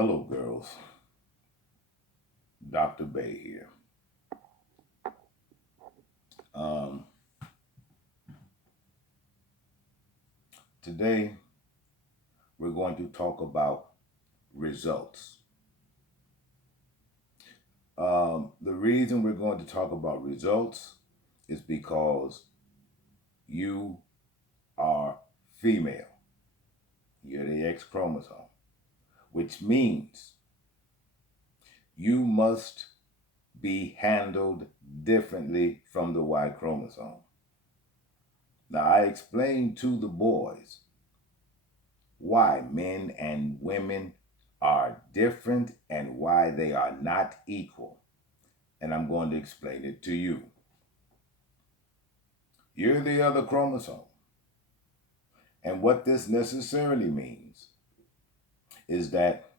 Hello, girls. Dr. Bey here. Um, Today, we're going to talk about results. The reason we're going to talk about results is because you are female. You're the X chromosome, which means you must be handled differently from the Y chromosome. Now, I explained to the boys why men and women are different and why they are not equal. And I'm going to explain it to you. You're the other chromosome. And what this necessarily means is that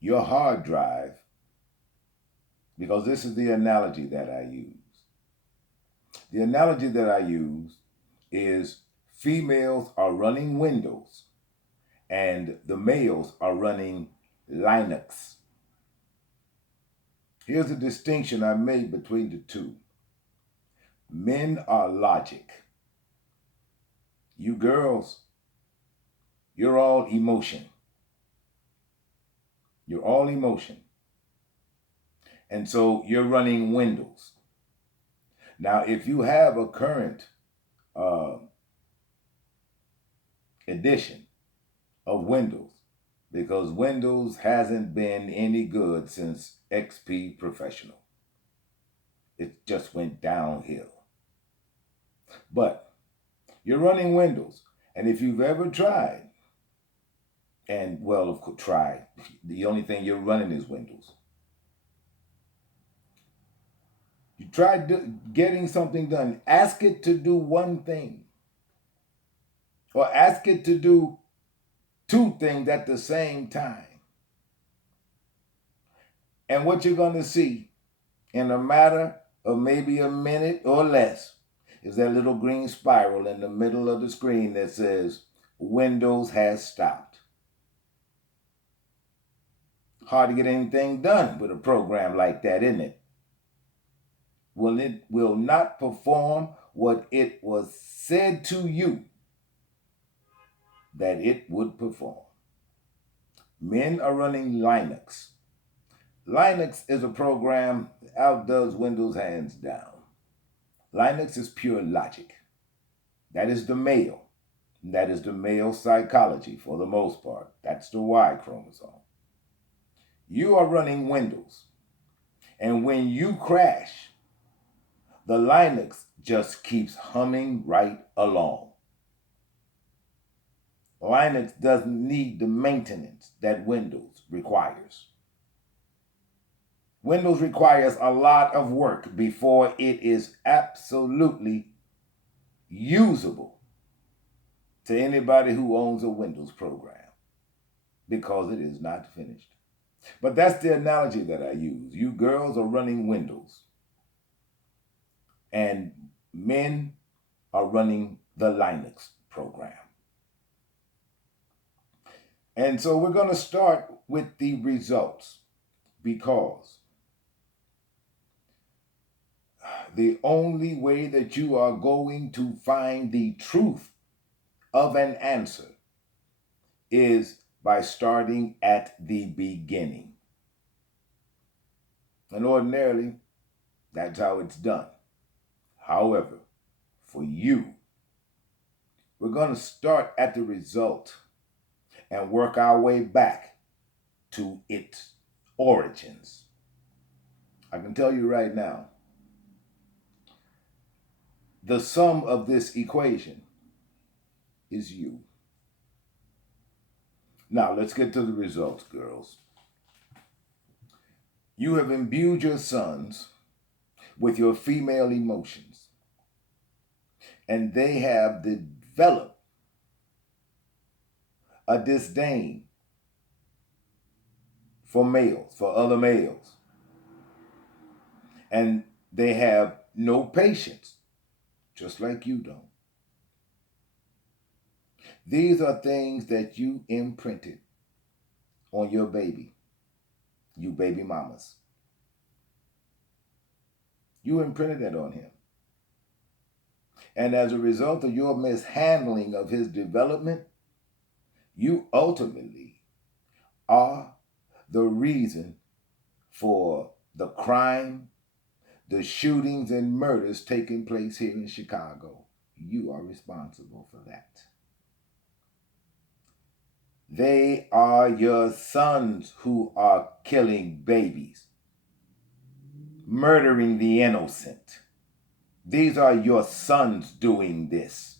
your hard drive, because this is the analogy that I use. The analogy that I use is females are running Windows and the males are running Linux. Here's a distinction I made between the two. Men are logic. You girls, you're all emotion. You're all emotion. And so you're running Windows. Now, if you have a current edition of Windows, because Windows hasn't been any good since XP Professional, it just went downhill. But you're running Windows. And if you've ever tried, and well, of course, try, the only thing you're running is Windows. You tried getting something done, ask it to do one thing. Or ask it to do two things at the same time. And what you're going to see in a matter of maybe a minute or less is that little green spiral in the middle of the screen that says, Windows has stopped. Hard to get anything done with a program like that, isn't it? Well, it will not perform what it was said to you that it would perform. Men are running Linux. Linux is a program that outdoes Windows hands down. Linux is pure logic. That is the male. That is the male psychology for the most part. That's the Y chromosome. You are running Windows. And when you crash, the Linux just keeps humming right along. Linux doesn't need the maintenance that Windows requires. Windows requires a lot of work before it is absolutely usable to anybody who owns a Windows program because it is not finished. But that's the analogy that I use. You girls are running Windows and men are running the Linux program. And so we're going to start with the results because the only way that you are going to find the truth of an answer is by starting at the beginning. And ordinarily, that's how it's done. However, for you, we're going to start at the result and work our way back to its origins. I can tell you right now, the sum of this equation is you. Now, let's get to the results, girls. You have imbued your sons with your female emotions, and they have developed a disdain for males, for other males. And they have no patience, just like you don't. These are things that you imprinted on your baby, you baby mamas. You imprinted that on him. And as a result of your mishandling of his development, you ultimately are the reason for the crime, the shootings and murders taking place here in Chicago. You are responsible for that. They are your sons who are killing babies, murdering the innocent. These are your sons doing this.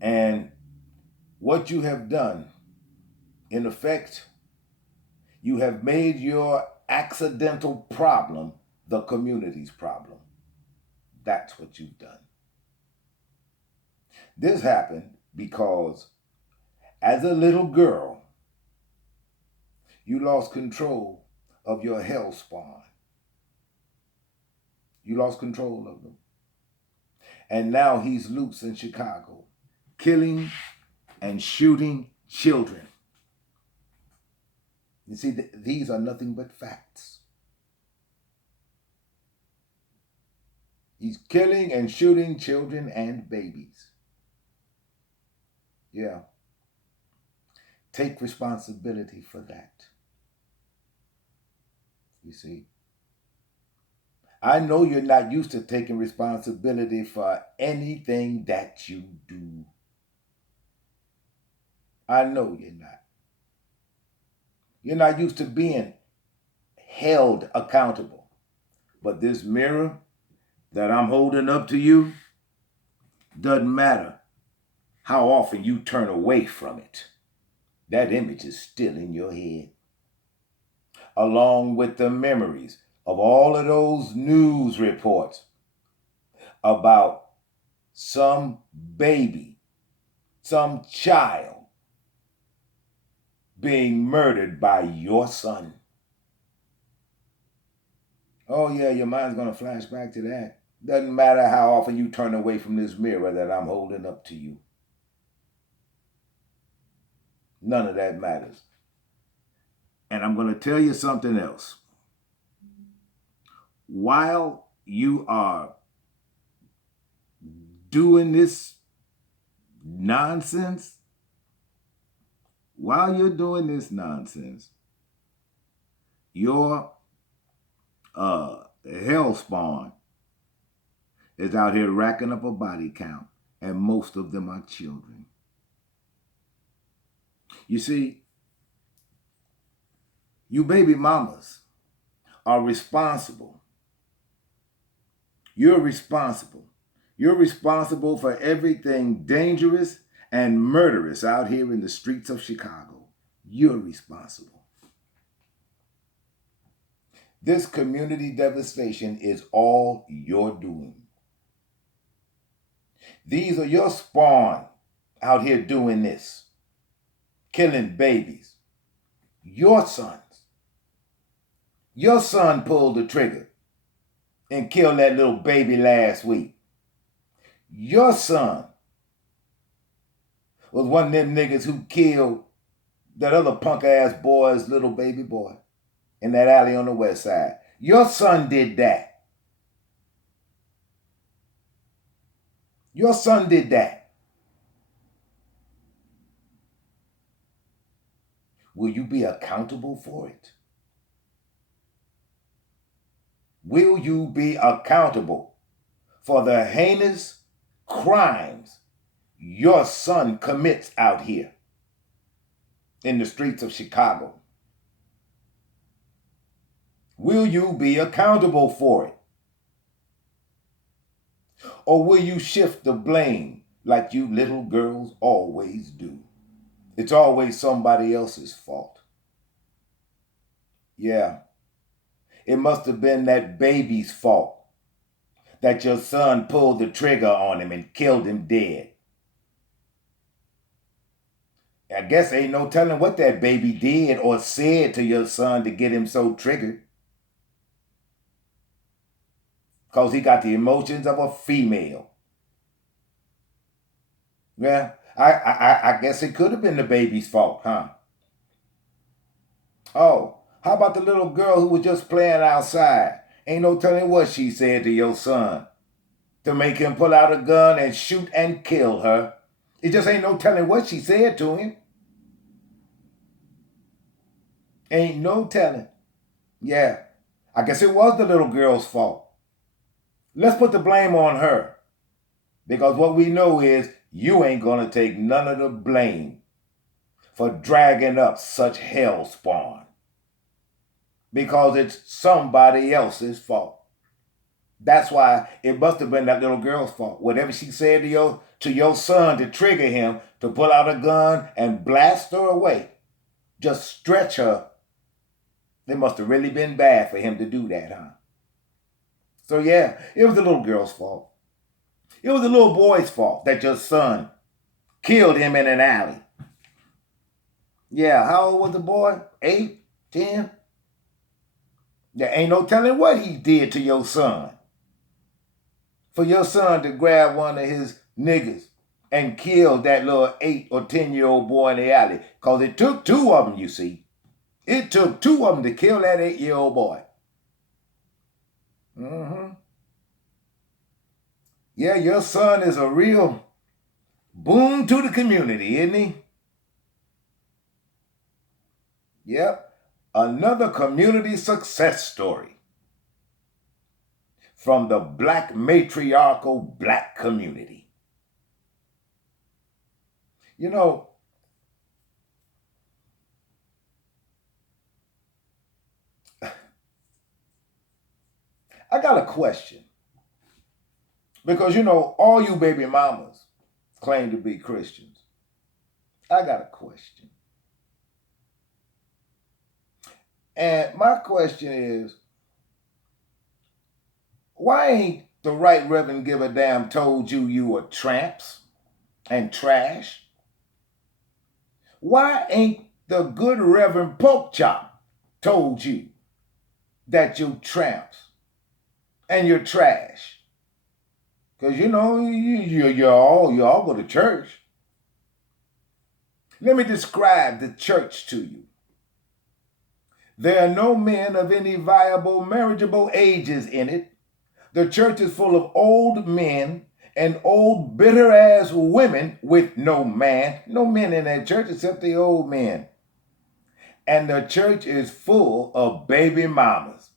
And what you have done, in effect, you have made your accidental problem the community's problem. That's what you've done. This happened because as a little girl, you lost control of your hell spawn. You lost control of them. And now he's loose in Chicago, killing and shooting children. You see, these are nothing but facts. He's killing and shooting children and babies. Yeah. Take responsibility for that. You see, I know you're not used to taking responsibility for anything that you do. I know you're not. You're not used to being held accountable. But this mirror that I'm holding up to you, doesn't matter how often you turn away from it. That image is still in your head, along with the memories of all of those news reports about some baby, some child being murdered by your son. Oh yeah, your mind's going to flash back to that. Doesn't matter how often you turn away from this mirror that I'm holding up to you. None of that matters. And I'm going to tell you something else. While you are doing this nonsense, your hell spawn is out here racking up a body count, and most of them are children. You see, you baby mamas are responsible. You're responsible. You're responsible for everything dangerous and murderous out here in the streets of Chicago. You're responsible. This community devastation is all you're doing. These are your spawn out here doing this, killing babies. Your sons. Your son pulled the trigger and killed that little baby last week. Your son was one of them niggas who killed that other punk ass boy's little baby boy in that alley on the west side. Your son did that. Your son did that. Will you be accountable for it? Will you be accountable for the heinous crimes your son commits out here in the streets of Chicago? Will you be accountable for it? Or will you shift the blame like you little girls always do? It's always somebody else's fault. Yeah. It must have been that baby's fault that your son pulled the trigger on him and killed him dead. I guess ain't no telling what that baby did or said to your son to get him so triggered. Because he got the emotions of a female. Yeah, I guess it could have been the baby's fault, huh? Oh, how about the little girl who was just playing outside? Ain't no telling what she said to your son to make him pull out a gun and shoot and kill her. It just ain't no telling what she said to him. Ain't no telling. Yeah, I guess it was the little girl's fault. Let's put the blame on her. Because what we know is you ain't gonna take none of the blame for dragging up such hell spawn. Because it's somebody else's fault. That's why it must have been that little girl's fault. Whatever she said to your son to trigger him to pull out a gun and blast her away, just stretch her. It must have really been bad for him to do that, huh? So yeah, it was the little girl's fault. It was the little boy's fault that your son killed him in an alley. Yeah, how old was the boy? 8, 10? There ain't no telling what he did to your son. For your son to grab one of his niggas and kill that little 8 or 10-year-old boy in the alley. Because it took 2 of them, you see. It took 2 of them to kill that 8-year-old boy. Yeah, your son is a real boon to the community, isn't he? Yep. Another community success story from the black matriarchal black community. You know, I got a question. Because, all you baby mamas claim to be Christians. I got a question. And my question is, why ain't the right Reverend Give a Damn told you were tramps and trash? Why ain't the good Reverend Porkchop told you that you're tramps and you're trash? Because, you all go to church. Let me describe the church to you. There are no men of any viable marriageable ages in it. The church is full of old men and old bitter-ass women with no men in that church except the old men. And the church is full of baby mamas.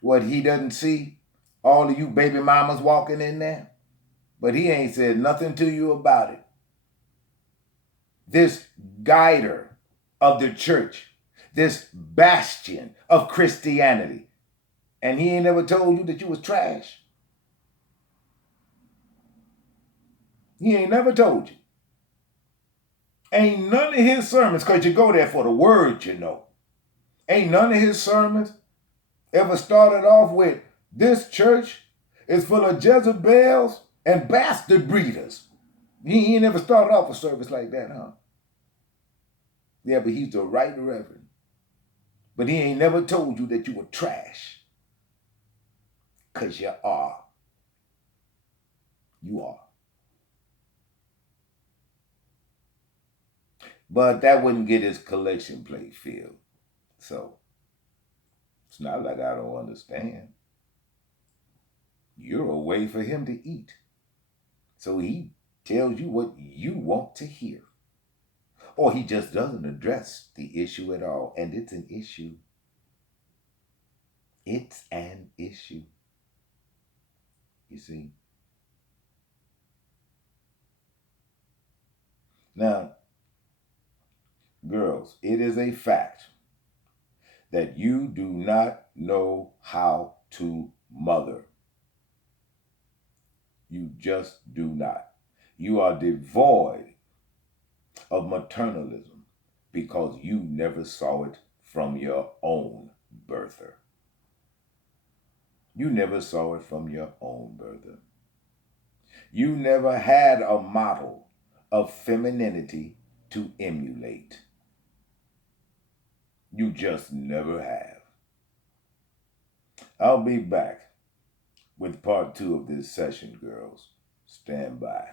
What, he doesn't see all of you baby mamas walking in there? But he ain't said nothing to you about it. This guider of the church, this bastion of Christianity, and he ain't never told you that you was trash. He ain't never told you. Ain't none of his sermons, because you go there for the word, Ain't none of his sermons ever started off with, this church is full of Jezebels and bastard breeders. He ain't never started off a service like that, huh? Yeah, but he's the right reverend. But he ain't never told you that you were trash. Because you are. You are. But that wouldn't get his collection plate filled. So, it's not like I don't understand. You're a way for him to eat. So he tells you what you want to hear. Or he just doesn't address the issue at all. And it's an issue. It's an issue. You see? Now, girls, it is a fact that you do not know how to mother. You just do not. You are devoid of maternalism because you never saw it from your own birther. You never saw it from your own birther. You never had a model of femininity to emulate. You just never have. I'll be back with part 2 of this session, girls. Stand by.